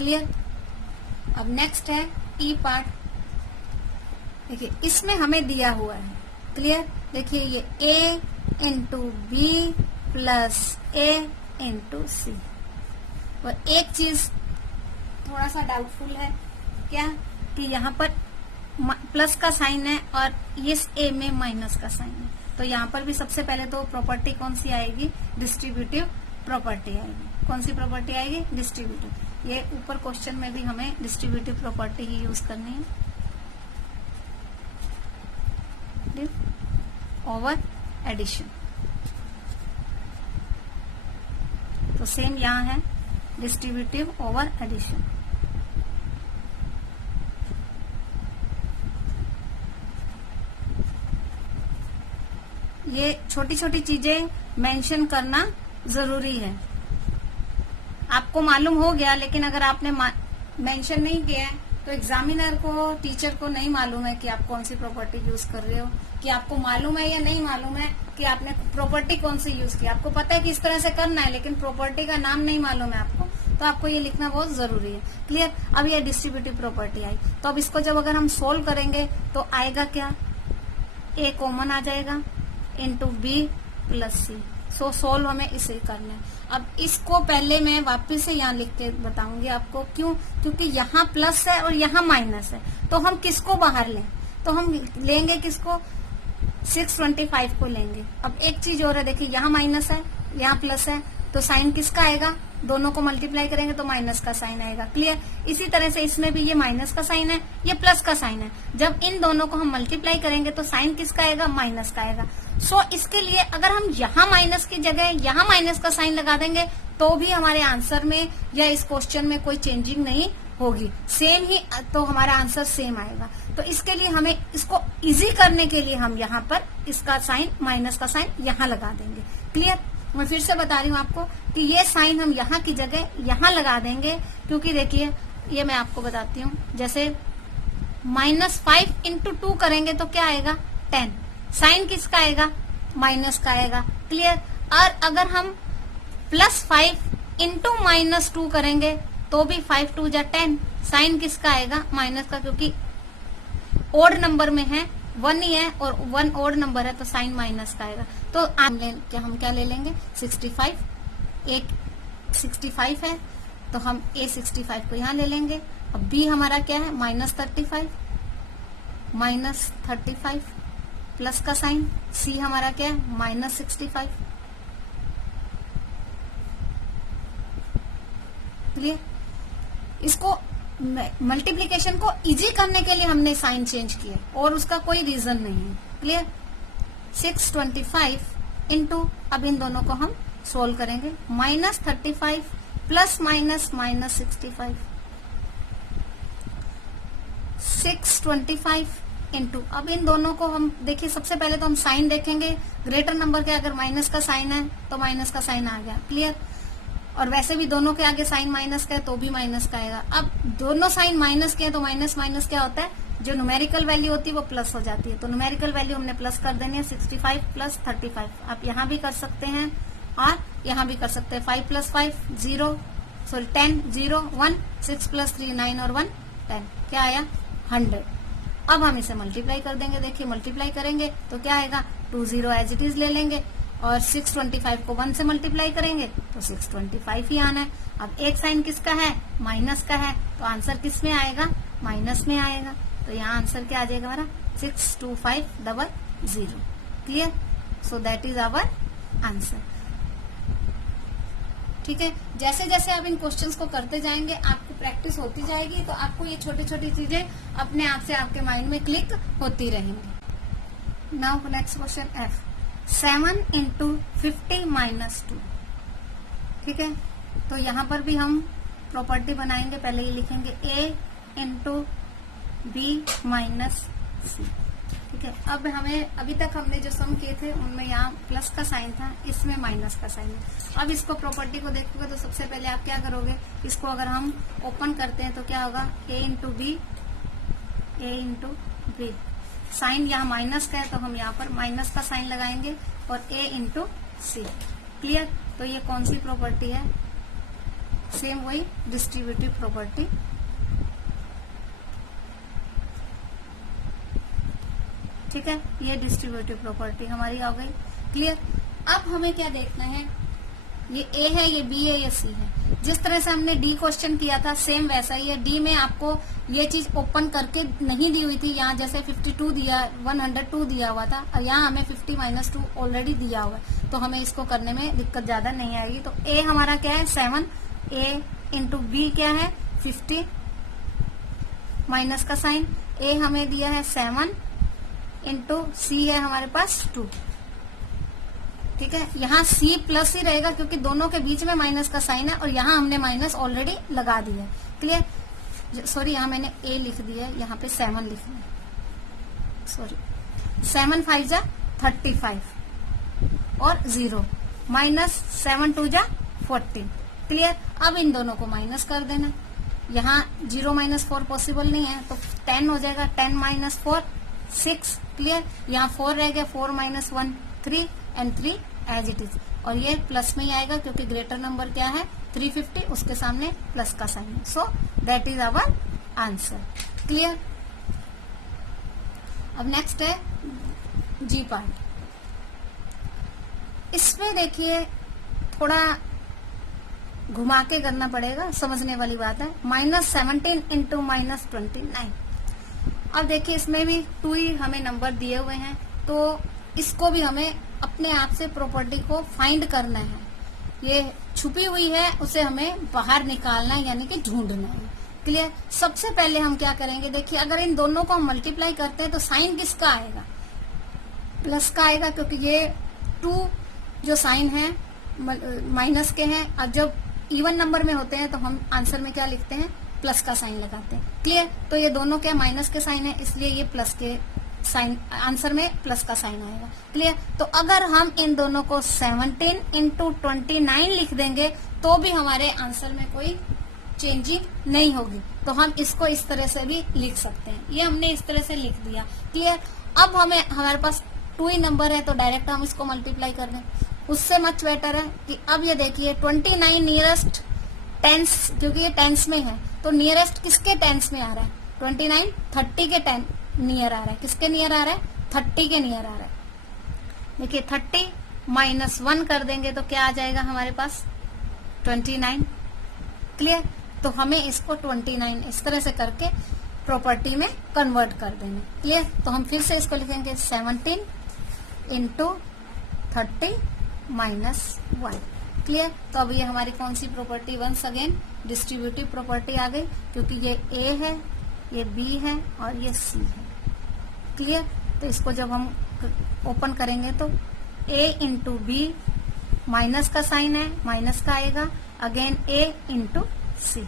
Clear. अब next है ई part. देखिए इसमें हमें दिया हुआ है, क्लियर। देखिए ये ए इंटू बी प्लस ए इंटू सी। और एक चीज थोड़ा सा डाउटफुल है, क्या कि यहाँ पर प्लस का साइन है और इस ए में माइनस का साइन है। तो यहाँ पर भी सबसे पहले तो प्रॉपर्टी कौन सी आएगी, डिस्ट्रीब्यूटिव प्रॉपर्टी आएगी। कौन सी प्रॉपर्टी आएगी, डिस्ट्रीब्यूटिव। ये ऊपर क्वेश्चन में भी हमें डिस्ट्रीब्यूटिव प्रॉपर्टी ही यूज करनी है, ओवर एडिशन। तो सेम यहाँ है डिस्ट्रीब्यूटिव ओवर एडिशन। ये छोटी छोटी चीजें मेंशन करना जरूरी है। आपको मालूम हो गया, लेकिन अगर आपने मेंशन नहीं किया है तो एग्जामिनर को, टीचर को नहीं मालूम है कि आप कौन सी प्रॉपर्टी यूज कर रहे हो, कि आपको मालूम है या नहीं मालूम है कि आपने प्रॉपर्टी कौन सी यूज की। आपको पता है कि इस तरह से करना है, लेकिन प्रॉपर्टी का नाम नहीं मालूम है आपको, तो आपको ये लिखना बहुत जरूरी है, क्लियर। अब ये डिस्ट्रीब्यूटिव प्रॉपर्टी आई, तो अब इसको जब अगर हम सोल्व करेंगे तो आएगा क्या, ए कॉमन आ जाएगा इंटू बी प्लस सी। सो सोल्व हमें इसे करना है। अब इसको पहले मैं वापस से यहाँ लिख के बताऊंगी आपको, क्यों, क्योंकि यहाँ प्लस है और यहाँ माइनस है। तो हम किसको बाहर लें, तो हम लेंगे किसको, 625 को लेंगे। अब एक चीज और है, देखिए यहाँ माइनस है यहाँ प्लस है, तो साइन किसका आएगा, दोनों को मल्टीप्लाई करेंगे तो माइनस का साइन आएगा, क्लियर। इसी तरह से इसमें भी ये माइनस का साइन है, ये प्लस का साइन है। जब इन दोनों को हम मल्टीप्लाई करेंगे तो साइन किसका आएगा, माइनस का आएगा। सो इसके लिए अगर हम यहाँ माइनस की जगह यहाँ माइनस का साइन लगा देंगे तो भी हमारे आंसर में या इस क्वेश्चन में कोई चेंजिंग नहीं होगी, सेम ही, तो हमारा आंसर सेम आएगा। तो इसके लिए हमें इसको इजी करने के लिए हम यहाँ पर इसका साइन, माइनस का साइन यहाँ लगा देंगे, क्लियर। मैं फिर से बता रही हूँ आपको कि ये साइन हम यहाँ की जगह यहाँ लगा देंगे, क्योंकि देखिए ये मैं आपको बताती हूँ, जैसे -5 इंटू 2 करेंगे तो क्या आएगा, 10। साइन किसका आएगा, माइनस का आएगा, क्लियर। और अगर हम +5 इंटू -2 करेंगे तो भी 5 2 जा 10, साइन किसका आएगा, माइनस का, क्योंकि ओड नंबर में है, 1 ही है और 1 ओड नंबर है, तो साइन माइनस का आएगा। तो हम क्या ले लेंगे, 65। एक 65 है तो हम A65 को यहाँ ले लेंगे। अब B हमारा क्या है, -35, -35 प्लस का साइन, C हमारा क्या है, -65, क्लियर। इसको मल्टीप्लीकेशन को इजी करने के लिए हमने साइन चेंज किया और उसका कोई रीजन नहीं है, क्लियर। 625 इंटू, अब इन दोनों को हम सोल्व करेंगे, -35 प्लस -65, 625 इंटू, अब इन दोनों को हम देखिए, सबसे पहले तो हम साइन देखेंगे, ग्रेटर नंबर के अगर माइनस का साइन है तो माइनस का साइन आ गया, क्लियर। और वैसे भी दोनों के आगे साइन माइनस का है तो भी माइनस का आएगा। अब दोनों साइन माइनस के हैं तो माइनस माइनस क्या होता है, जो न्यूमेरिकल वैल्यू होती है वो प्लस हो जाती है। तो न्यूमेरिकल वैल्यू हमने प्लस कर देनी है, 65 प्लस 35। आप यहाँ भी कर सकते हैं और यहाँ भी कर सकते हैं। 5 प्लस 5 0, सॉरी 10 0 1, 6 प्लस 3 9 और 1 10, क्या आया 100। अब हम इसे मल्टीप्लाई कर देंगे, देखिए मल्टीप्लाई करेंगे तो क्या आएगा, 20 एज इट इज ले लेंगे और 625 को 1 से मल्टीप्लाई करेंगे तो 625 ही आना है। अब एक साइन किसका है, माइनस का है, तो आंसर किस में आएगा, माइनस में आएगा। तो यहाँ आंसर क्या आ जाएगा हमारा, 62500, clear. So that is our answer, ठीक है। जैसे जैसे आप इन क्वेश्चंस को करते जाएंगे आपको प्रैक्टिस होती जाएगी, तो आपको ये छोटी छोटी चीजें अपने आप से आपके माइंड में क्लिक होती रहेंगी। Now next question F, 7 into 50 minus 2, ठीक है। तो यहाँ पर भी हम प्रॉपर्टी बनाएंगे, पहले ये लिखेंगे A इंटू बी माइनस सी, ठीक है। अब हमें, अभी तक हमने जो सम किए थे उनमें यहाँ प्लस का साइन था, इसमें माइनस का साइन है। अब इसको प्रॉपर्टी को देखोगे तो सबसे पहले आप क्या करोगे, इसको अगर हम ओपन करते हैं तो क्या होगा, A इंटू बी, साइन यहाँ माइनस का है तो हम यहाँ पर माइनस का साइन लगाएंगे और A इंटू सी, क्लियर। तो ये कौन सी प्रॉपर्टी है, सेम वही डिस्ट्रीब्यूटिव प्रॉपर्टी। ठीक है, ये डिस्ट्रीब्यूटिव प्रॉपर्टी हमारी आ गई। क्लियर। अब हमें क्या देखना है, ये ए है, ये बी है, ये सी है। जिस तरह से हमने डी क्वेश्चन किया था सेम वैसा ही है। डी में आपको ये चीज ओपन करके नहीं दी हुई थी, यहाँ जैसे 52 दिया, 102 दिया हुआ था, और यहाँ हमें 50 - 2 ऑलरेडी दिया हुआ है, तो हमें इसको करने में दिक्कत ज्यादा नहीं आएगी। तो ए हमारा क्या है 7, ए इंटू बी क्या है 50, माइनस का साइन, ए हमें दिया है 7 इंटू सी है हमारे पास 2। ठीक है, यहाँ सी प्लस ही रहेगा क्योंकि दोनों के बीच में माइनस का साइन है, और यहाँ हमने माइनस ऑलरेडी लगा दिया है। क्लियर। सॉरी, यहाँ मैंने ए लिख दिया है, यहाँ पे 7 लिख दिया, सॉरी। 7 5 जा 35 और 0, माइनस 7 2 जा 14। क्लियर। अब इन दोनों को माइनस कर देना। यहाँ 0 - 4 पॉसिबल नहीं है, तो 10 हो जाएगा, 10 - 4 6। क्लियर। यहाँ 4 रह गया, 4 - 1 3 एंड 3 एज इट इज, और ये प्लस में ही आएगा क्योंकि ग्रेटर नंबर क्या है 350, उसके सामने प्लस का साइन है। So that is our answer. Clear. अब नेक्स्ट है जी पार्ट। इसमें देखिए थोड़ा घुमा के करना पड़ेगा, समझने वाली बात है। -17 इंटू -29। अब देखिए इसमें भी 2 ही हमें नंबर दिए हुए हैं, तो इसको भी हमें अपने आप से प्रॉपर्टी को फाइंड करना है। ये छुपी हुई है, उसे हमें बाहर निकालना है, यानी कि ढूंढना है। क्लियर। सबसे पहले हम क्या करेंगे, देखिए अगर इन दोनों को हम मल्टीप्लाई करते हैं तो साइन किसका आएगा, प्लस का आएगा, क्योंकि ये 2 जो साइन है माइनस के हैं। अब जब इवन नंबर में होते हैं तो हम आंसर में क्या लिखते हैं, प्लस का साइन लगाते हैं। क्लियर। तो ये दोनों क्या माइनस के साइन है, इसलिए ये प्लस के साइन, आंसर में प्लस का साइन आएगा। क्लियर। तो अगर हम इन दोनों को 17 इंटू 29 लिख देंगे तो भी हमारे आंसर में कोई चेंजिंग नहीं होगी, तो हम इसको इस तरह से भी लिख सकते हैं। ये हमने इस तरह से लिख दिया। क्लियर। अब हमारे पास 2 ही नंबर है, तो डायरेक्ट हम इसको मल्टीप्लाई कर दें। उससे मच बेटर है कि अब ये देखिए 29 नियरेस्ट टेंस, क्योंकि ये टेंस में है, तो नियरेस्ट किसके टेंस में आ रहा है, 29 30 के नियर आ रहा है। किसके नियर आ रहा है, 30 के नियर आ रहा है। देखिए 30 - 1 कर देंगे तो क्या आ जाएगा हमारे पास 29। क्लियर। तो हमें इसको 29 इस तरह से करके प्रॉपर्टी में कन्वर्ट कर देंगे। क्लियर। तो हम फिर से इसको लिखेंगे 17 इंटू 30 - 1। क्लियर। तो अब ये हमारी कौन सी property, once again distributive property आ गई, क्योंकि ये ए है, ये बी है और ये सी है। क्लियर। तो इसको जब हम ओपन करेंगे तो ए इंटू बी, माइनस का साइन है, माइनस का आएगा, अगेन ए इंटू सी।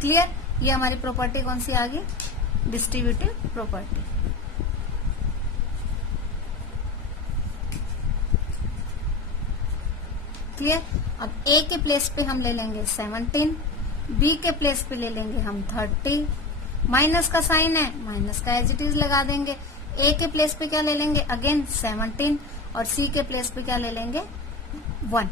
क्लियर। ये हमारी प्रॉपर्टी कौन सी आ गई, डिस्ट्रीब्यूटिव प्रॉपर्टी। क्लियर। अब ए के प्लेस पे हम ले लेंगे 17, बी के प्लेस पे ले लेंगे हम 30, माइनस का साइन है, माइनस का एज इट इज लगा देंगे। ए के प्लेस पे क्या ले लेंगे, अगेन 17, और सी के प्लेस पे क्या ले लेंगे 1,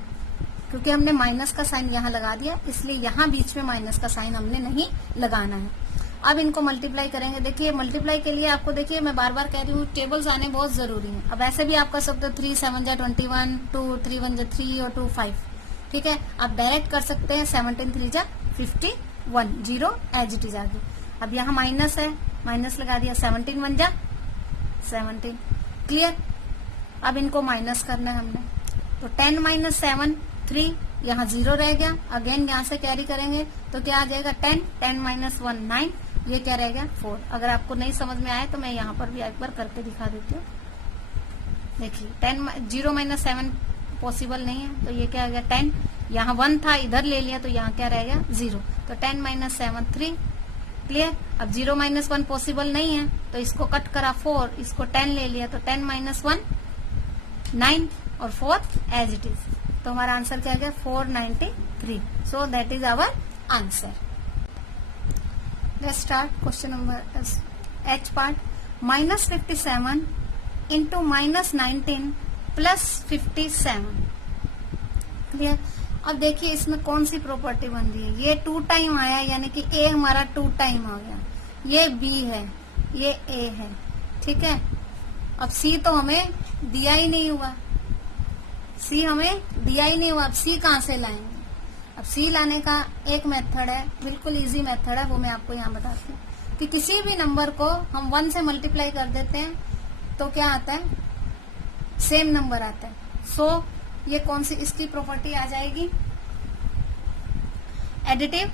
क्योंकि हमने माइनस का साइन यहाँ लगा दिया, इसलिए यहाँ बीच में माइनस का साइन हमने नहीं लगाना है। अब इनको मल्टीप्लाई करेंगे। देखिए मल्टीप्लाई के लिए आपको, देखिए मैं बार बार कह रही हूँ, टेबल्स आने बहुत जरूरी हैं। अब ऐसे भी आप कर सकते हो 3 7 जा 21, 2 3 1 जा 3 और 2 5। ठीक है। आप डायरेक्ट कर सकते हैं 17 3 जा 51, 0 एज इट इज आ गई। अब यहाँ माइनस है, माइनस लगा दिया, 17 1 जा 17। क्लियर। अब इनको माइनस करना है हमने, तो 10 - 7 3, यहाँ 0 रह गया, अगेन यहाँ से कैरी करेंगे तो क्या आ जाएगा 10, 10 - 1 9, ये क्या रह गया 4। अगर आपको नहीं समझ में आए तो मैं यहाँ पर भी एक बार करके दिखा देती हूँ। देखिए 0 - 7 पॉसिबल नहीं है, तो ये क्या आ गया 10, यहाँ 1 था इधर ले लिया तो यहाँ क्या रह गया 0, तो 10 - 7 3। क्लियर। अब 0 - 1 पॉसिबल नहीं है, तो इसको कट करा 4, इसको 10 ले लिया, तो 10 - 1 9 और 4 एज इट इज। तो हमारा आंसर क्या गया 493। So that is our answer. Let's start question number H part. -57 into -19 + 57। Clear. अब देखिए इसमें कौन सी प्रॉपर्टी बन रही है। ये 2 टाइम आया यानी कि ए हमारा 2 टाइम आ गया, ये बी है, ये ए है, ठीक है। अब सी तो हमें दिया ही नहीं हुआ, सी हमें दिया ही नहीं हुआ, अब सी कहाँ से लाएंगे। अब सी लाने का एक मेथड है, बिल्कुल इजी मेथड है, वो मैं आपको यहाँ बताती हूँ कि किसी भी नंबर को हम 1 से मल्टीप्लाई कर देते हैं तो क्या आता है, सेम नंबर आता है। सो ये कौन सी इसकी प्रॉपर्टी आ जाएगी, एडिटिव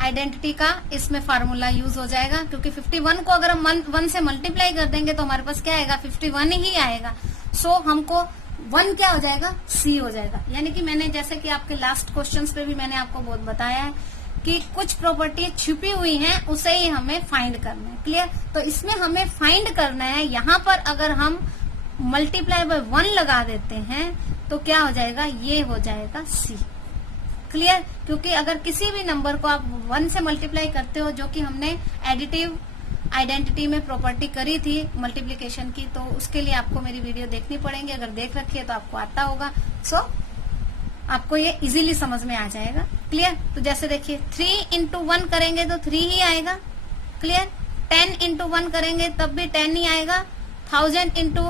आइडेंटिटी का इसमें फार्मूला यूज हो जाएगा, क्योंकि 51 को अगर हम 1 से मल्टीप्लाई कर देंगे तो हमारे पास क्या आएगा, 51 ही आएगा। सो हमको 1 क्या हो जाएगा, सी हो जाएगा। यानी कि मैंने जैसे कि आपके लास्ट क्वेश्चंस पे भी मैंने आपको बहुत बताया है कि कुछ प्रॉपर्टी छुपी हुई हैं, उसे ही हमें फाइंड करना है। क्लियर। तो इसमें हमें फाइंड करना है, यहाँ पर अगर हम मल्टीप्लाई बाय 1 लगा देते हैं तो क्या हो जाएगा, ये हो जाएगा सी। क्लियर। क्योंकि अगर किसी भी नंबर को आप 1 से मल्टीप्लाई करते हो, जो कि हमने एडिटिव आइडेंटिटी में प्रॉपर्टी करी थी मल्टीप्लिकेशन की, तो उसके लिए आपको मेरी वीडियो देखनी पड़ेगी। अगर देख रखी है तो आपको आता होगा। सो आपको ये इजीली समझ में आ जाएगा। क्लियर। तो जैसे देखिए 3 इंटू 1 करेंगे तो 3 ही आएगा। क्लियर। 10 इंटू 1 करेंगे तब भी 10 ही आएगा। 1000 इंटू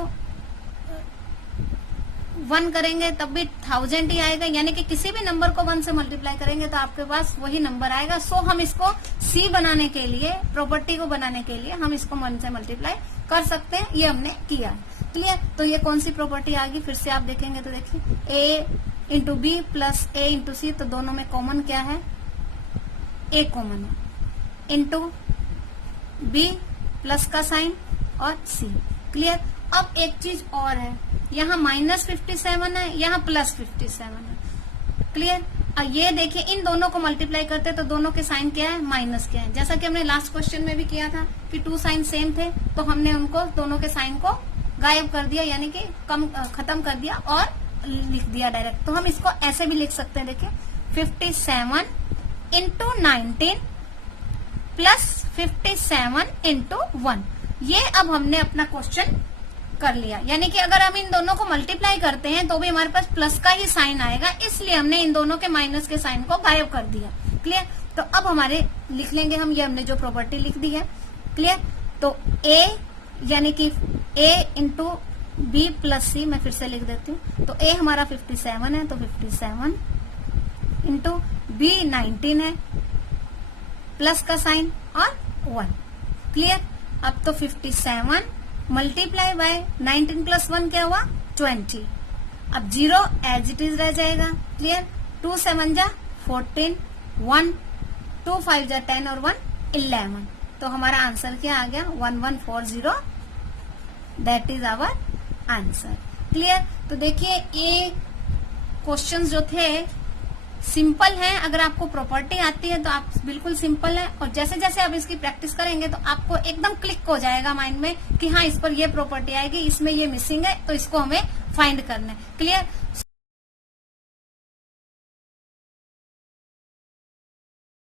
1 करेंगे तब भी 1000 ही आएगा। यानी कि किसी भी नंबर को 1 से मल्टीप्लाई करेंगे तो आपके पास वही नंबर आएगा। सो हम इसको सी बनाने के लिए, प्रॉपर्टी को बनाने के लिए हम इसको 1 से मल्टीप्लाई कर सकते हैं। ये हमने किया। क्लियर। तो ये कौन सी प्रॉपर्टी आ गई, फिर से आप देखेंगे तो देखिए ए इंटू बी प्लस ए इंटू सी, तो दोनों में कॉमन क्या है, ए कॉमन है, इंटू बी प्लस का साइन और सी। क्लियर। अब एक चीज और है, यहाँ -57 है, यहाँ +57 है। क्लियर। और ये देखिए इन दोनों को मल्टीप्लाई करते तो दोनों के साइन क्या है, माइनस क्या है। जैसा कि हमने लास्ट क्वेश्चन में भी किया था कि 2 साइन सेम थे, तो हमने उनको दोनों के साइन को गायब कर दिया, यानी कि खत्म कर दिया और लिख दिया डायरेक्ट। तो हम इसको ऐसे भी लिख सकते हैं, देखिए 57 इंटू 19 प्लस 57 इंटू 1। ये अब हमने अपना क्वेश्चन कर लिया। यानी कि अगर हम इन दोनों को मल्टीप्लाई करते हैं तो भी हमारे पास प्लस का ही साइन आएगा, इसलिए हमने इन दोनों के माइनस के साइन को गायब कर दिया। क्लियर। तो अब हमारे लिख लेंगे हम, ये हमने जो प्रॉपर्टी लिख दी है। क्लियर। तो ए यानी कि ए इंटू बी प्लस सी, मैं फिर से लिख देती हूँ। तो ए हमारा 57 है, तो 57 इंटू बी 19 है, प्लस का साइन और 1। क्लियर। अब तो 57 मल्टीप्लाई बाय 19 प्लस 1 क्या हुआ, 20। अब 0 एज इट इज रह जाएगा। क्लियर। 2 7 जा 14, 1 2 5 जा 10 और 1 11। तो हमारा आंसर क्या आ गया, 1140। That is our answer. Clear. तो देखिए ये क्वेश्चंस जो थे सिंपल हैं। अगर आपको प्रॉपर्टी आती है तो आप बिल्कुल सिंपल है, और जैसे जैसे आप इसकी प्रैक्टिस करेंगे तो आपको एकदम क्लिक हो जाएगा माइंड में कि हाँ इस पर ये प्रॉपर्टी आएगी, इसमें ये मिसिंग है, तो इसको हमें फाइंड करना है। क्लियर।